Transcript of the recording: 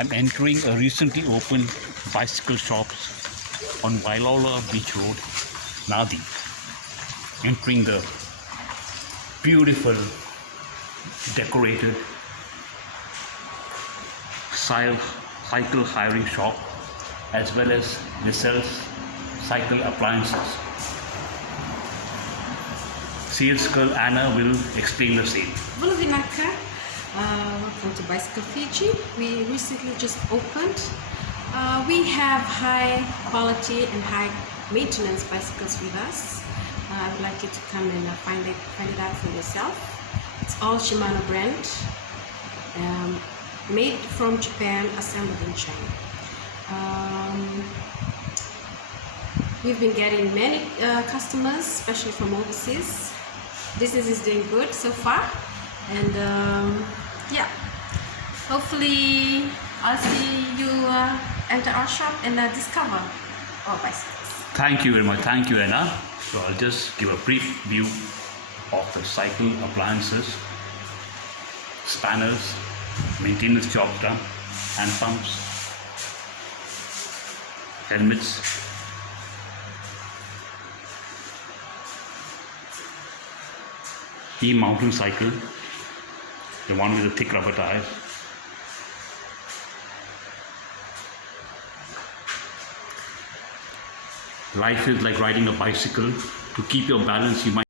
I'm entering a recently opened bicycle shop on Wailoaloa Beach Road, Nadi. Entering the beautiful decorated cycle hiring shop, as well as they sell cycle appliances. Sales girl Anna will explain the same. Welcome to Bicycle Fiji. We recently just opened. We have high quality and high maintenance bicycles with us. I would like you to come and find it out for yourself. It's all Shimano brand, made from Japan, assembled in China. We've been getting many customers, especially from overseas. Business is doing good so far, and yeah, hopefully I'll see you enter our shop and discover our bicycles. Thank you very much. Thank you, Anna. So I'll just give a brief view of the cycle appliances, spanners, maintenance jobs done, hand pumps, helmets, mountain cycle, the one with the thick rubber tires. Life is like riding a bicycle. To keep your balance, you might